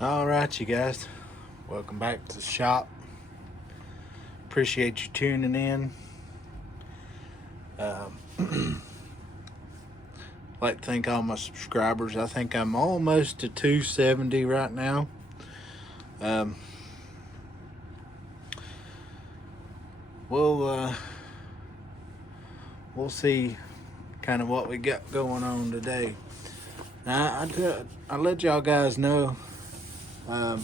All right, you guys, welcome back to the shop. Appreciate you tuning in. Like to thank all my subscribers. I think I'm almost to 270 right now. Um, we'll uh, we'll see kind of what we got going on today. Now, I let y'all guys know. Um,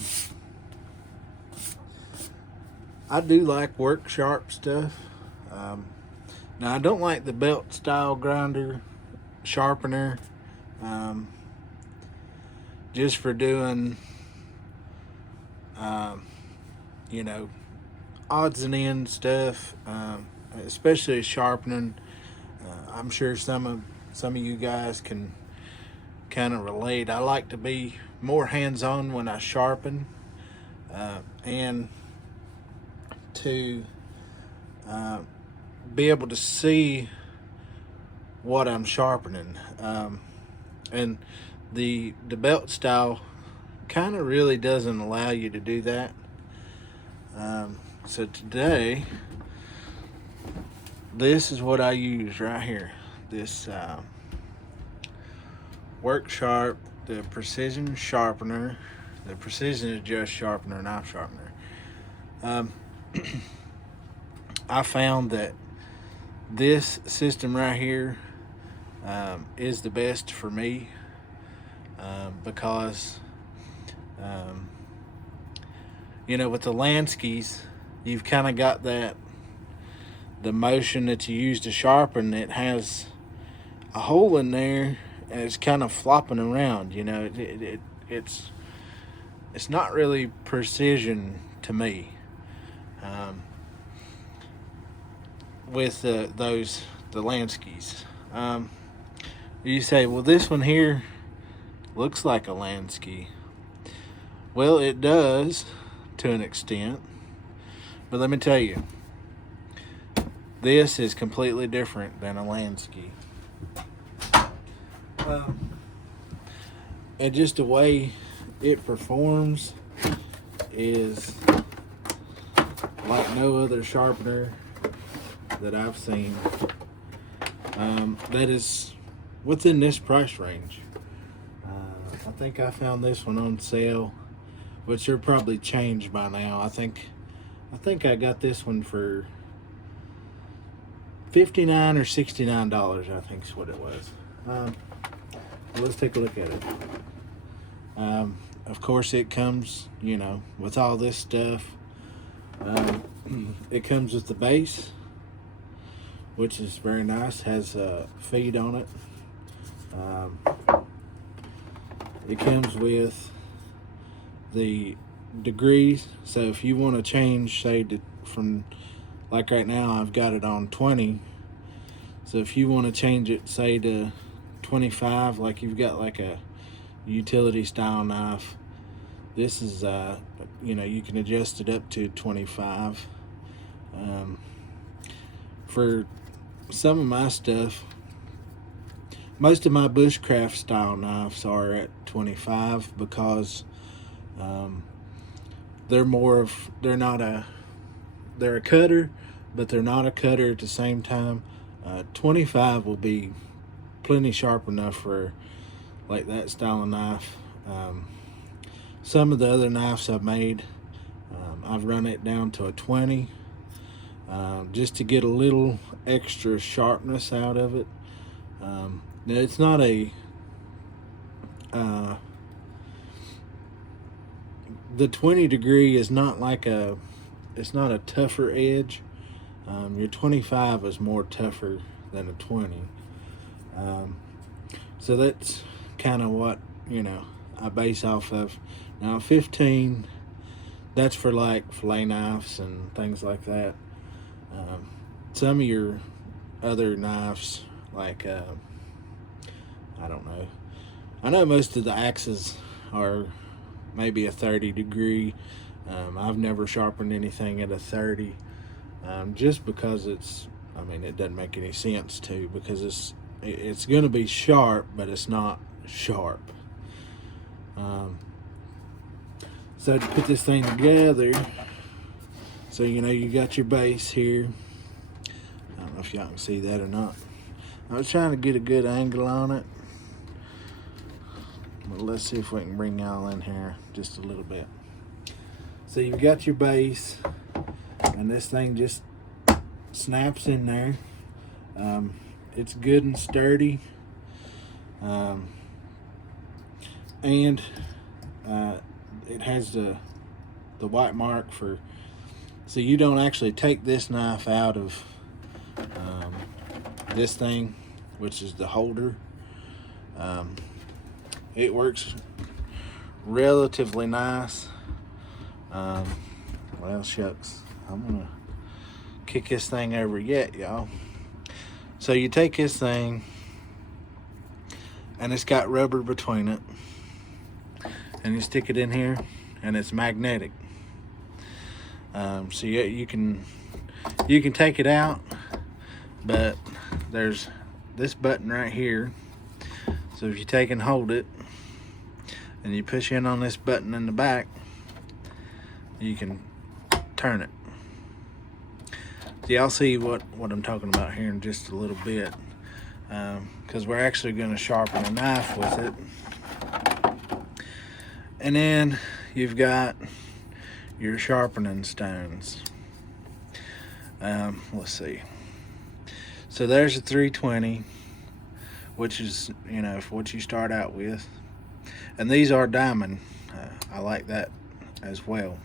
I do like work sharp stuff. Um, Now I don't like the belt style grinder sharpener, um, just for doing, um, you know, odds and ends stuff, especially sharpening. I'm sure some of you guys can kind of relate. I like to be more hands on when I sharpen, and to uh, be able to see what I'm sharpening. And the belt style kind of really doesn't allow you to do that. So today, this is what I use right here. This Work Sharp, the precision sharpener, the precision adjust sharpener, knife sharpener. Um, I found that this system right here is the best for me, because with the lanskeys, you've kind of got the motion that you use to sharpen. It has a hole in there and it's kind of flopping around. It's not really precision to me. With the lanskeys, you say, well, this one here looks like a landskey. Well, it does to an extent, but let me tell you, this is completely different than a landskey. And just the way it performs is like no other sharpener that I've seen, that is within this price range. I think I found this one on sale, which they're probably changed by now. I think I got this one for $59 or $69. I think is what it was. Let's take a look at it. Of course, it comes, with all this stuff. It comes with the base, which is very nice. Has a feed on it. It comes with the degrees. So if you want to change, say, from, like right now, I've got it on 20. So if you want to change it, say, to 25, like you've got like a utility style knife, this is, you can adjust it up to 25. For some of my stuff, most of my bushcraft style knives are at 25 because they're a cutter, but they're not a cutter at the same time. 25 will be plenty sharp enough for like that style of knife. Some of the other knives I've made, I've run it down to a 20, just to get a little extra sharpness out of it. Now it's not the 20 degree is not like it's not a tougher edge. Your 25 is more tougher than a 20. So that's kind of what, I base off of. Now 15, that's for like fillet knives and things like that. Some of your other knives, like, I don't know. I know most of the axes are maybe a 30 degree. I've never sharpened anything at a 30, just because it doesn't make any sense to, because it's going to be sharp, but it's not sharp. So to put this thing together, so you know you got your base here. I don't know if y'all can see that or not. I was trying to get a good angle on it. But let's see if we can bring y'all in here just a little bit. So you've got your base, and this thing just snaps in there. It's good and sturdy. And it has the white mark for, so you don't actually take this knife out of this thing, which is the holder. It works relatively nice. Well, shucks, I'm gonna kick this thing over yet, y'all. So you take this thing, and it's got rubber between it, and you stick it in here, and it's magnetic. So you can take it out, but there's this button right here. So if you take and hold it, and you push in on this button in the back, you can turn it. So y'all see what I'm talking about here in just a little bit, because we're actually going to sharpen a knife with it. And then you've got your sharpening stones. Let's see. So there's a 320, which is, you know, what you start out with. And these are diamond. I like that as well.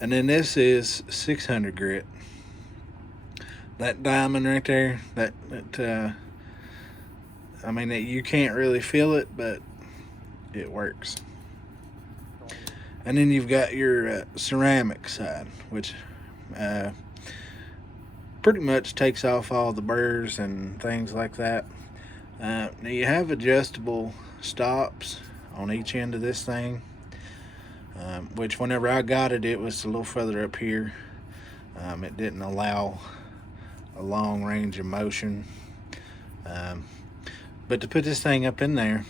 And then this is 600 grit. That diamond right there, I mean, you can't really feel it, but it works. And then you've got your ceramic side, which pretty much takes off all the burrs and things like that. Now you have adjustable stops on each end of this thing, which whenever I got it, it was a little further up here. It didn't allow a long range of motion. But to put this thing up in there,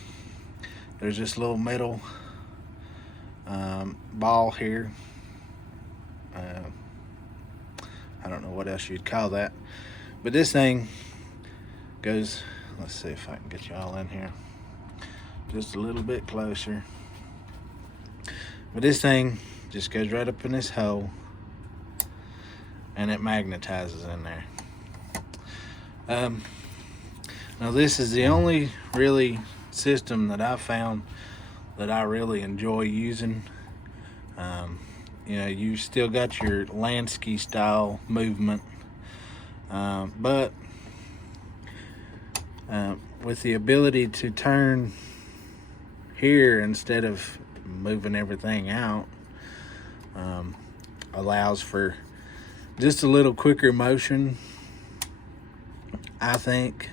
there's this little metal ball here. I don't know what else you'd call that, but this thing goes, let's see if I can get you all in here just a little bit closer. But this thing just goes right up in this hole, and it magnetizes in there. Now this is the only really system that I've found that I really enjoy using. You know, you still got your Lansky style movement, but with the ability to turn here instead of moving everything out, allows for just a little quicker motion, I think.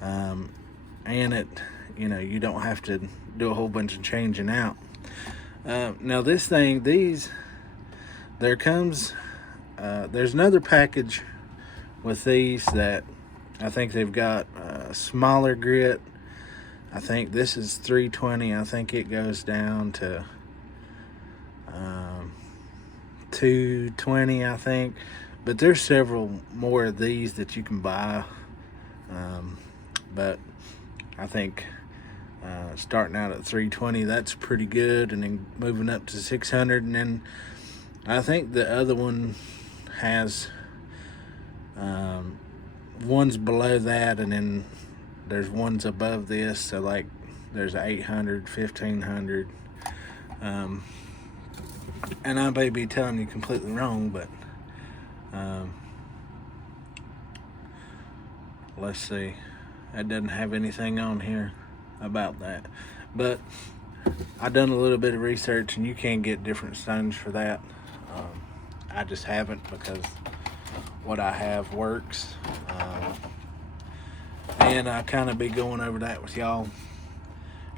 And it, you know, you don't have to do a whole bunch of changing out. Now this thing, there comes, there's another package with these that I think they've got smaller grit. I think this is 320. I think it goes down to 220, I think. But there's several more of these that you can buy. But I think starting out at 320, that's pretty good, and then moving up to 600, and then I think the other one has ones below that, and then there's ones above this, so like there's 800, 1500, and I may be telling you completely wrong, but let's see, it doesn't have anything on here about that, but I've done a little bit of research, and you can get different stones for that. I just haven't, because what I have works, and I'll kind of be going over that with y'all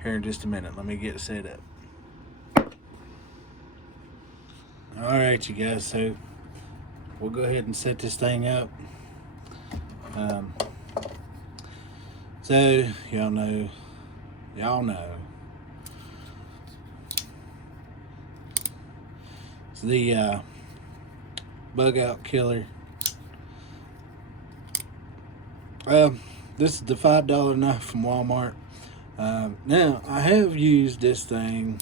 here in just a minute. Let me get it set up. All right, you guys, so we'll go ahead and set this thing up. So y'all know It's the bug out killer. This is the $5 knife from Walmart. Now, I have used this thing,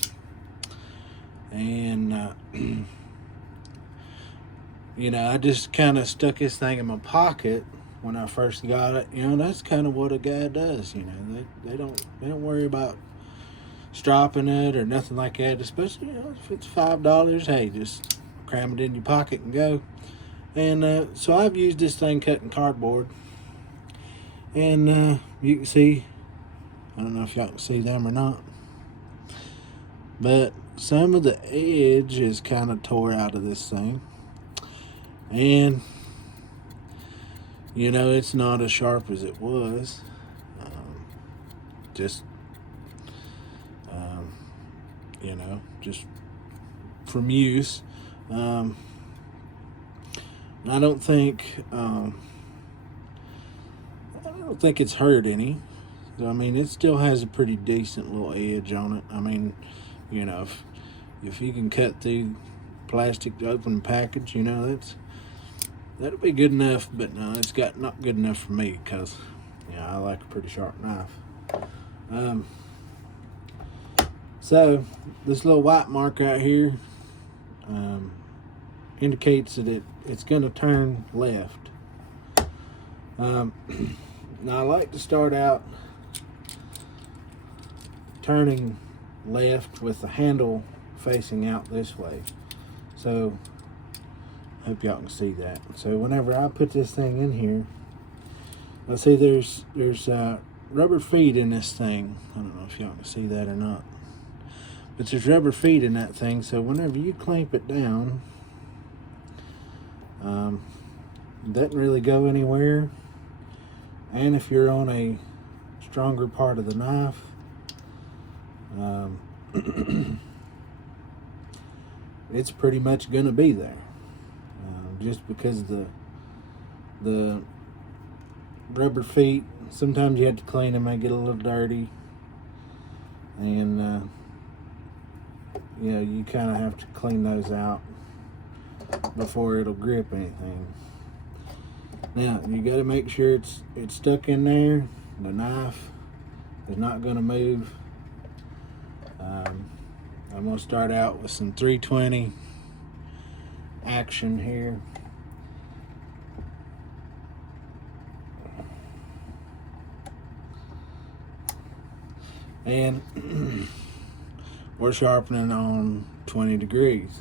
and you know, I just kind of stuck this thing in my pocket when I first got it. You know, that's kind of what a guy does. You know, they don't worry about stropping it or nothing like that. Especially, you know, if it's $5, hey, just cram it in your pocket and go. And so I've used this thing cutting cardboard. And you can see, I don't know if y'all can see them or not, but some of the edge is kind of tore out of this thing. And, you know, it's not as sharp as it was. Just, you know, just from use. I don't think it's hurt any. I mean, it still has a pretty decent little edge on it. I mean, you know, if you can cut through plastic open package, you know, that'll be good enough. But no, it's not good enough for me, because, you know, I like a pretty sharp knife. So this little white mark right here indicates that it's going to turn left. Now I like to start out turning left with the handle facing out this way. So I hope y'all can see that. So whenever I put this thing in here, let's see, there's rubber feet in this thing. I don't know if y'all can see that or not, but there's rubber feet in that thing. So whenever you clamp it down, it doesn't really go anywhere. And if you're on a stronger part of the knife, it's pretty much going to be there, just because the rubber feet, sometimes you have to clean them. They get a little dirty, and you know, you kind of have to clean those out before it'll grip anything. Now you got to make sure it's stuck in there. The knife is not going to move. I'm going to start out with some 320 action here. And we're sharpening on 20 degrees.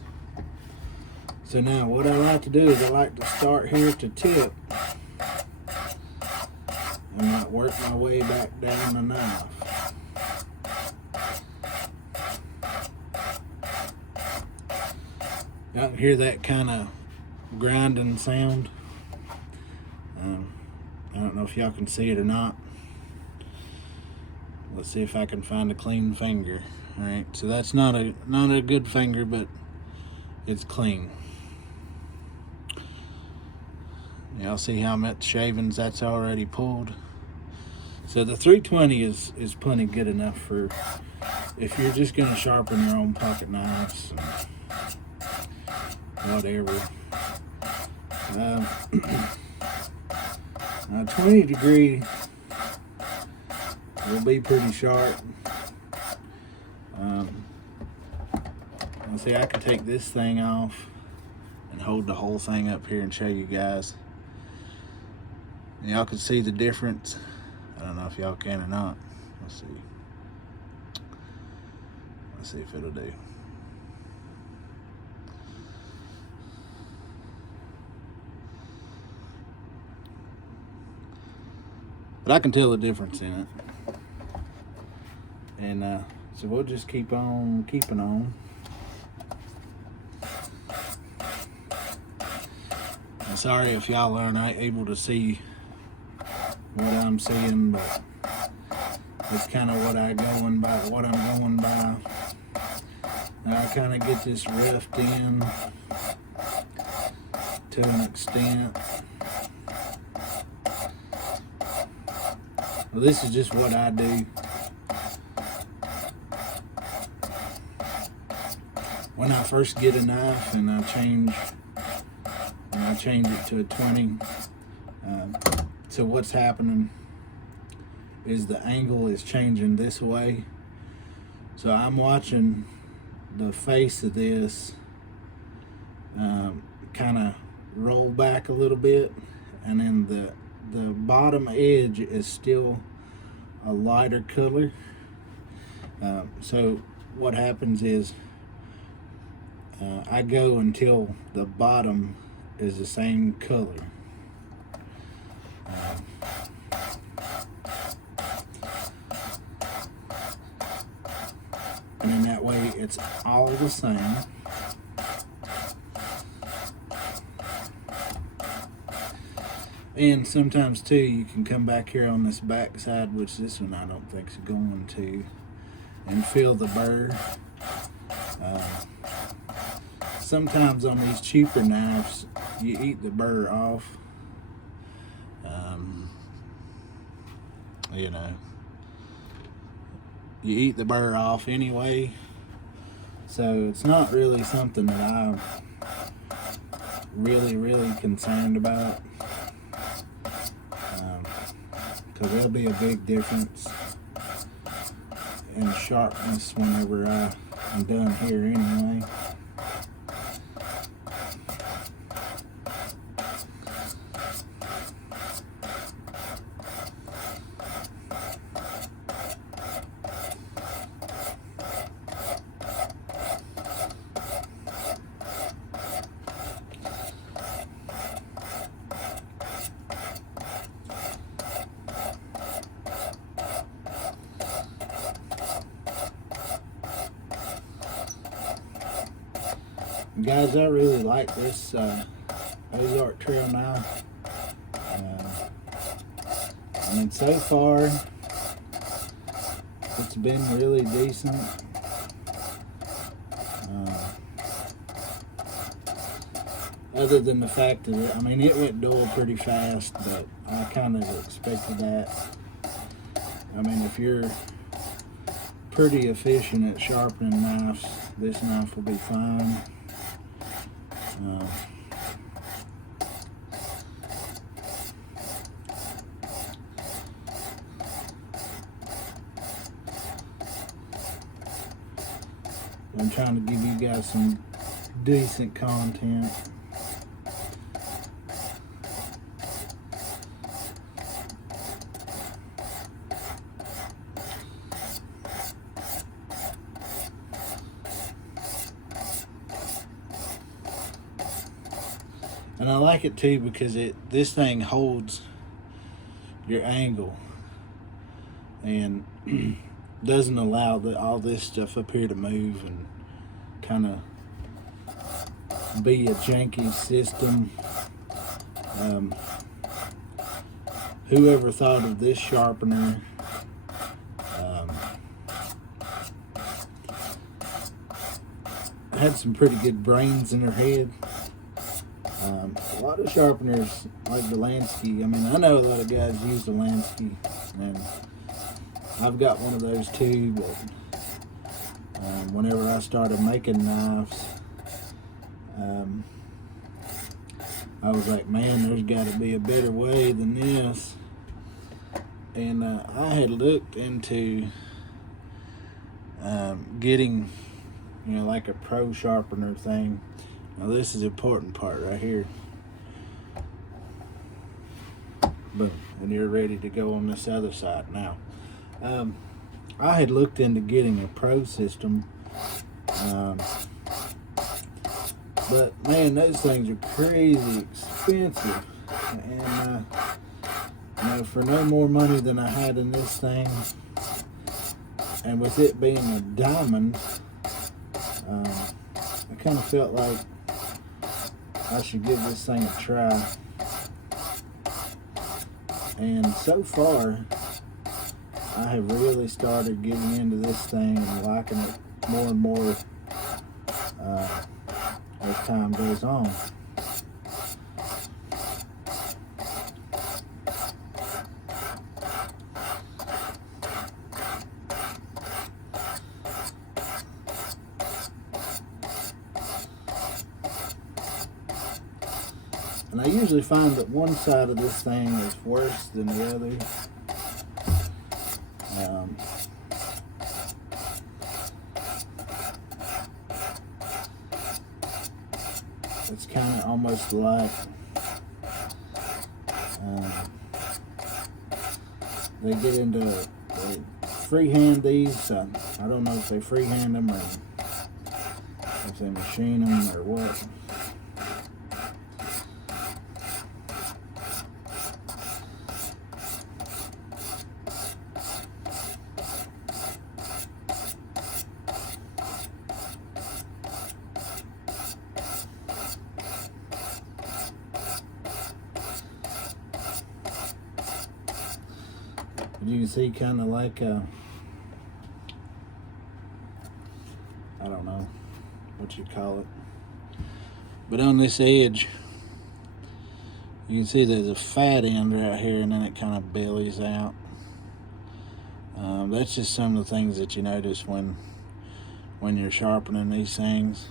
So now what I like to do is I like to start here to tip and not work my way back down the knife. Y'all can hear that kind of grinding sound. I don't know if y'all can see it or not. Let's see if I can find a clean finger. All right, so that's not a good finger, but it's clean. Y'all see how much shavings that's already pulled. So the 320 is plenty good enough for if you're just going to sharpen your own pocket knives, whatever. Now 20 degree will be pretty sharp. Let's see, I can take this thing off and hold the whole thing up here and show you guys. Y'all can see the difference. I don't know if y'all can or not. Let's see. Let's see if it'll do. But I can tell the difference in it. And so we'll just keep on keeping on. I'm sorry if y'all aren't able to see what I'm seeing, but it's kind of what I'm going by. Now I kind of get this roughed in to an extent. Well, this is just what I do. when I first get a knife and I change it to a 20, so what's happening is the angle is changing this way. So I'm watching the face of this kind of roll back a little bit, and then the bottom edge is still a lighter color. So what happens is I go until the bottom is the same color. And then that way it's all the same. And sometimes too, you can come back here on this back side, which this one I don't think is going to, and feel the burr. Sometimes on these cheaper knives, you eat the burr off. You know, you eat the burr off anyway, so it's not really something that I'm really concerned about, because there'll be a big difference in sharpness whenever I'm done here anyway. Guys, I really like this Ozark Trail knife. I mean, so far, it's been really decent. Other than the fact that, I mean, it went dull pretty fast, but I kind of expected that. I mean, if you're pretty efficient at sharpening knives, this knife will be fine. I'm trying to give you guys some decent content. And I like it too because this thing holds your angle and doesn't allow all this stuff up here to move and kind of be a janky system. Whoever thought of this sharpener had some pretty good brains in their head. A lot of sharpeners like the Lanskeys. I mean, I know a lot of guys use the Lanskeys, and I've got one of those too, but whenever I started making knives, I was like, man, there's got to be a better way than this. And I had looked into getting, like a pro sharpener thing. Now this is the important part right here. Boom, and you're ready to go on this other side now. I had looked into getting a pro system, but man, those things are crazy expensive, and for no more money than I had in this thing, and with it being a diamond, I kind of felt like I should give this thing a try. And so far, I have really started getting into this thing and liking it more and more as time goes on. And I usually find that one side of this thing is worse than the other. It's kind of almost like they get into they freehand these. I don't know if they freehand them or if they machine them or what. You can see kind of like I don't know what you call it, but on this edge you can see there's a fat end right here, and then it kind of bellies out. That's just some of the things that you notice when you're sharpening these things.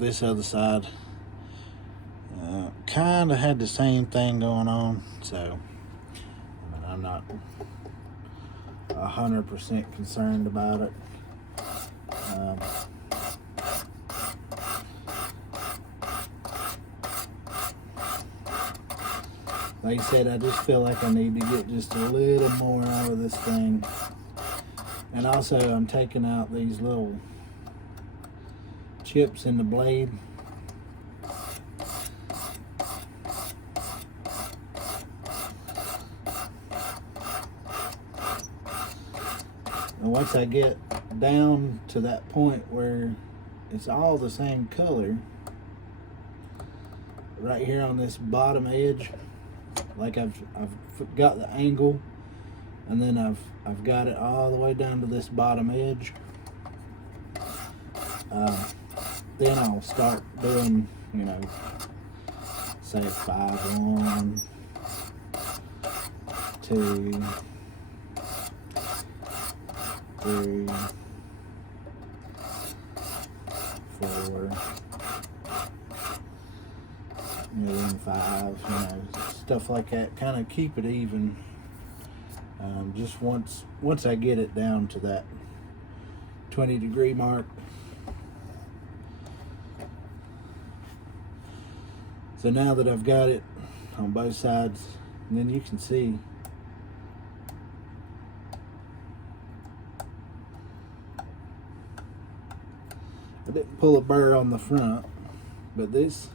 This other side kind of had the same thing going on, so I'm not 100% concerned about it. Like I said, I just feel like I need to get just a little more out of this thing. And also, I'm taking out these little chips in the blade. And once I get down to that point where it's all the same color, right here on this bottom edge, like I've got the angle, and then I've got it all the way down to this bottom edge. Then I'll start doing, say 5, 1, 2, 3, 4, and then 5, stuff like that. Kind of keep it even. Just once I get it down to that 20-degree mark. So now that I've got it on both sides, and then you can see I didn't pull a burr on the front, but this,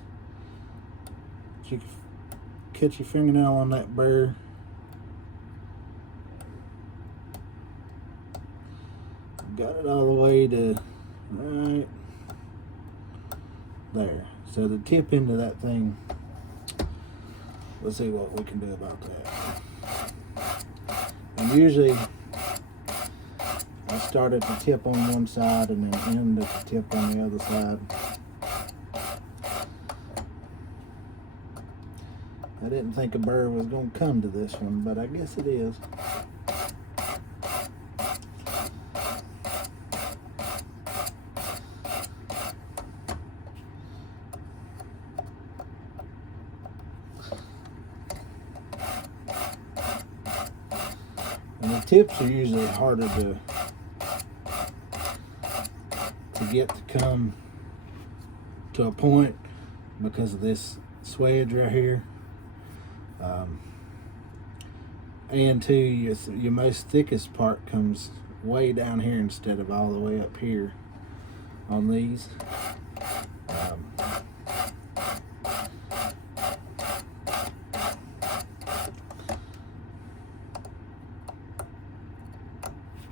you can catch your fingernail on that burr. Got it all the way to right there. So the tip into that thing, let's see what we can do about that. And usually I start at the tip on one side and then end at the tip on the other side. I didn't think a burr was going to come to this one, but I guess it is. And the tips are usually harder to get to come to a point because of this swedge right here. And two, your most thickest part comes way down here instead of all the way up here on these.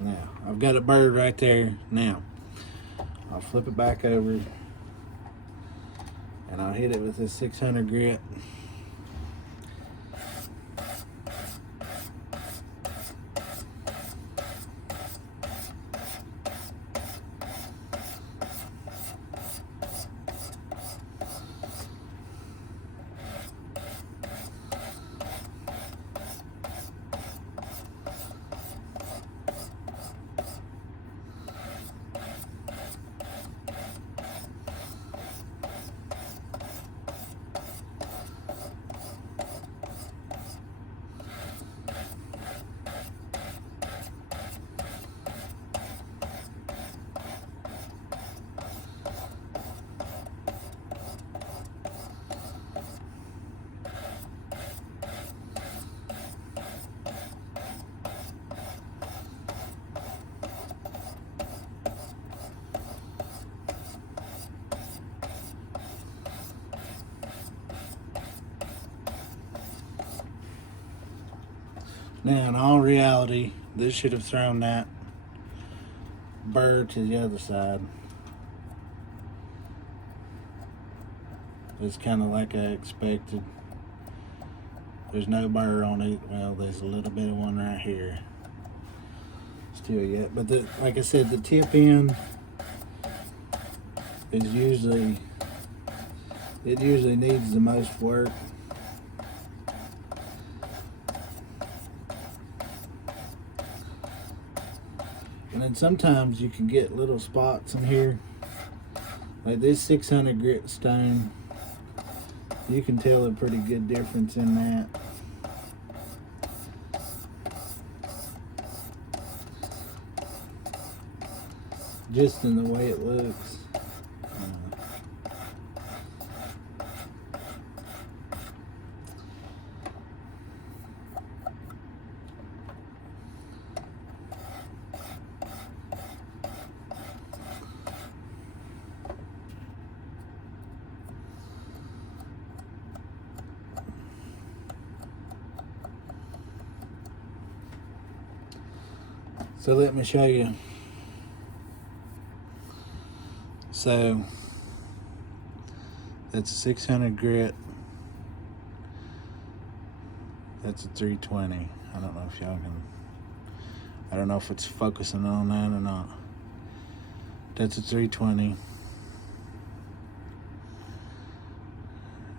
Now, I've got a bird right there. Now, I'll flip it back over and I'll hit it with this 600 grit. Now, in all reality, this should have thrown that burr to the other side. It's kind of like I expected. There's no burr on it. Well, there's a little bit of one right here. Still yet, but like I said, the tip end is usually needs the most work. And then sometimes you can get little spots in here, like this 600 grit stone. You can tell a pretty good difference in that. Just in the way it looks. So let me show you. So that's a 600 grit. That's a 320. I don't know if y'all can. I don't know if it's focusing on that or not. That's a 320.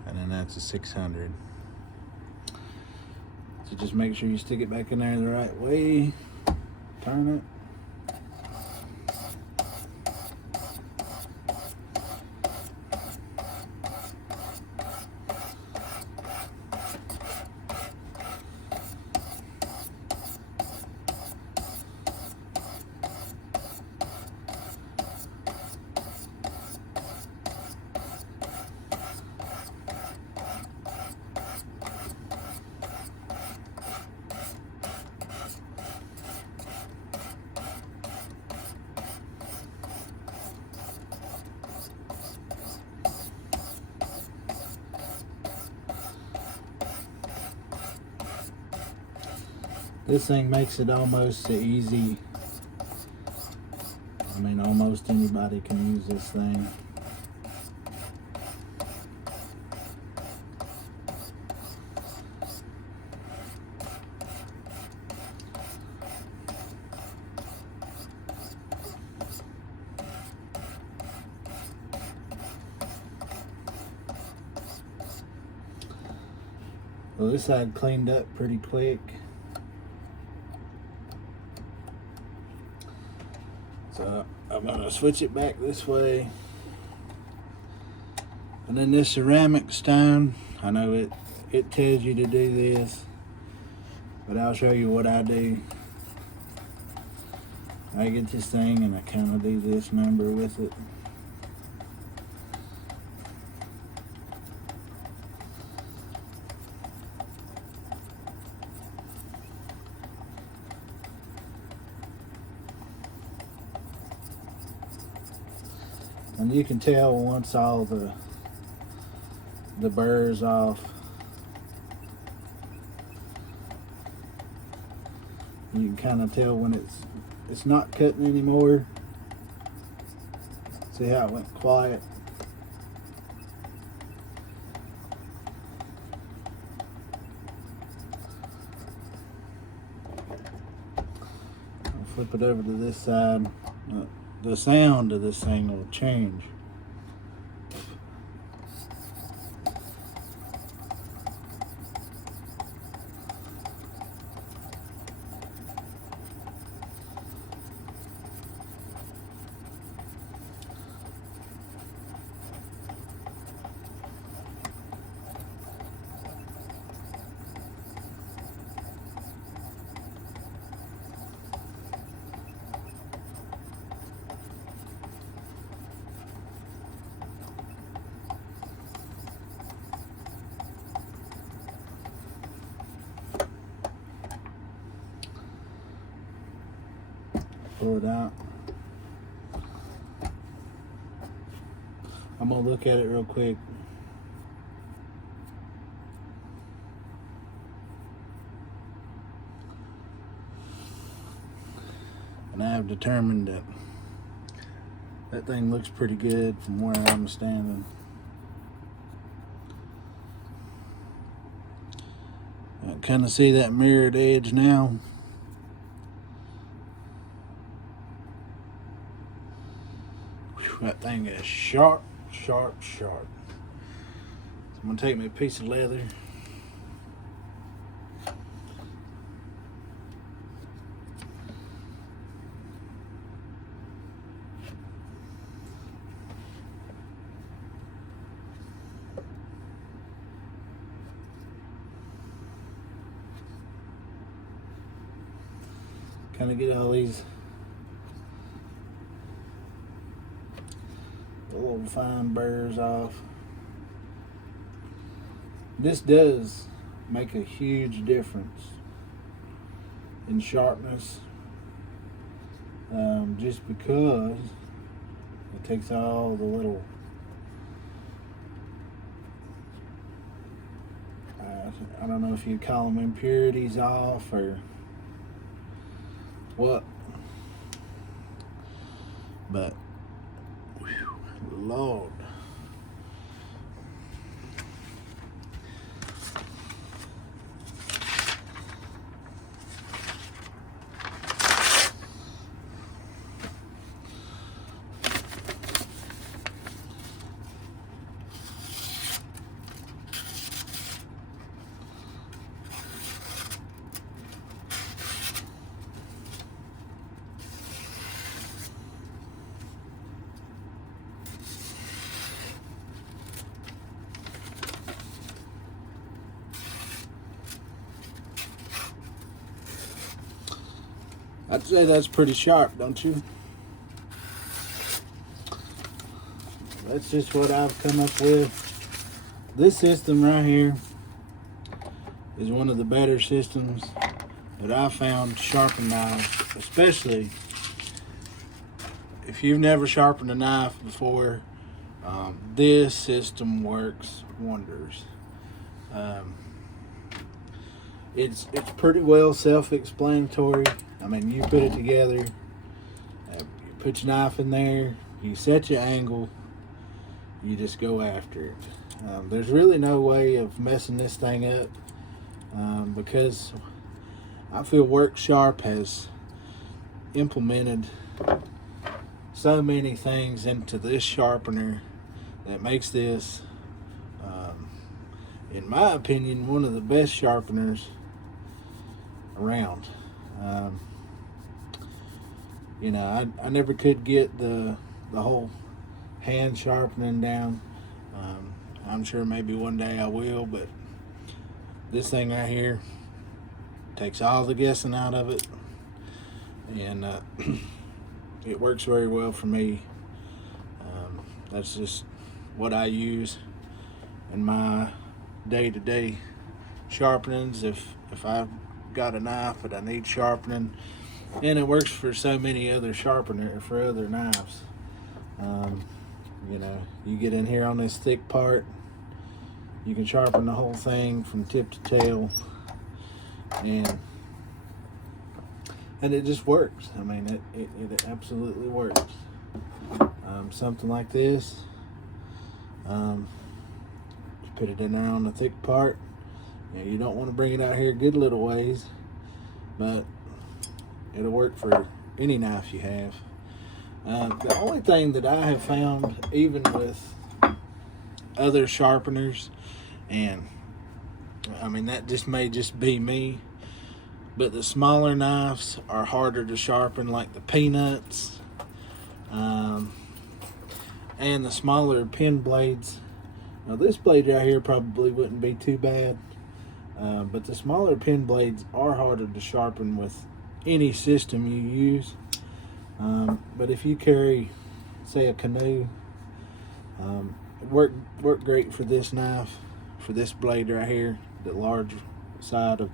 And then that's a 600. So just make sure you stick it back in there the right way. Turn it. This thing makes it almost easy. I mean, almost anybody can use this thing. Well, this side cleaned up pretty quick. So I'm gonna switch it back this way. And then this ceramic stone, I know it tells you to do this, but I'll show you what I do. I get this thing and I kind of do this number with it. And you can tell once all the burr's off. You can kind of tell when it's not cutting anymore. See how it went quiet? I'll flip it over to this side. The sound of this thing will change. Pull it out. I'm gonna look at it real quick. determined that that thing looks pretty good from where I'm standing. I kind of see that mirrored edge now. Whew, that thing is sharp, sharp, sharp. So I'm gonna take me a piece of leather. Kind of get all these little fine burrs off. This does make a huge difference in sharpness, just because it takes all the little I don't know if you'd call them impurities off or what, but whew, Lord. I'd say that's pretty sharp, don't you? That's just what I've come up with. This system right here is one of the better systems that I found to sharpen knives, especially if you've never sharpened a knife before. This system works wonders. It's pretty well self-explanatory. I mean, you put it together, you put your knife in there, you set your angle, you just go after it. There's really no way of messing this thing up, because I feel Work Sharp has implemented so many things into this sharpener that makes this, in my opinion, one of the best sharpeners around. You know, I never could get the whole hand sharpening down. I'm sure maybe one day I will, but this thing right here takes all the guessing out of it, and it works very well for me. That's just what I use in my day-to-day sharpenings. If I've got a knife that I need sharpening, and it works for so many other for other knives. You know, you get in here on this thick part, you can sharpen the whole thing from tip to tail, and it just works. I mean, it absolutely works. Something like this, just put it in there on the thick part. You don't want to bring it out here a good little ways, but it'll work for any knife you have. The only thing that I have found, even with other sharpeners, and I mean that just may just be me, but the smaller knives are harder to sharpen, like the peanuts, and the smaller pen blades. Now this blade right here probably wouldn't be too bad, but the smaller pen blades are harder to sharpen with any system you use. But if you carry, say, a canoe, work great for this knife, for this blade right here, the large side of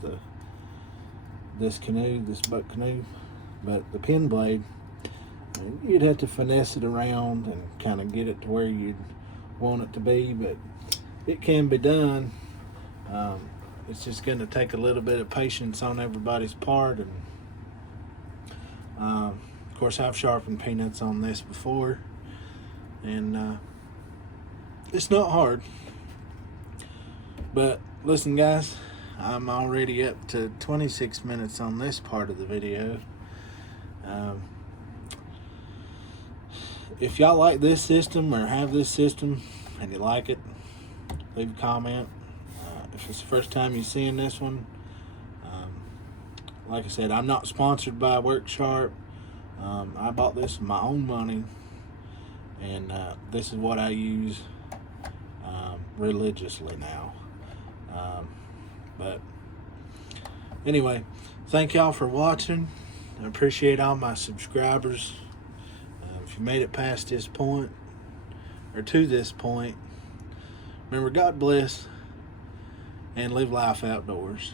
this canoe, this buck canoe. But the pen blade, you'd have to finesse it around and kind of get it to where you'd want it to be, but it can be done. It's just going to take a little bit of patience on everybody's part, and Of course, I've sharpened peanuts on this before, and it's not hard. But listen, guys, I'm already up to 26 minutes on this part of the video. If y'all like this system or have this system and you like it, leave a comment. If it's the first time you're seeing this one, like I said, I'm not sponsored by Worksharp. I bought this with my own money, and this is what I use religiously now. But anyway, thank y'all for watching. I appreciate all my subscribers. If you made it past this point, or to this point, remember, God bless, and live life outdoors.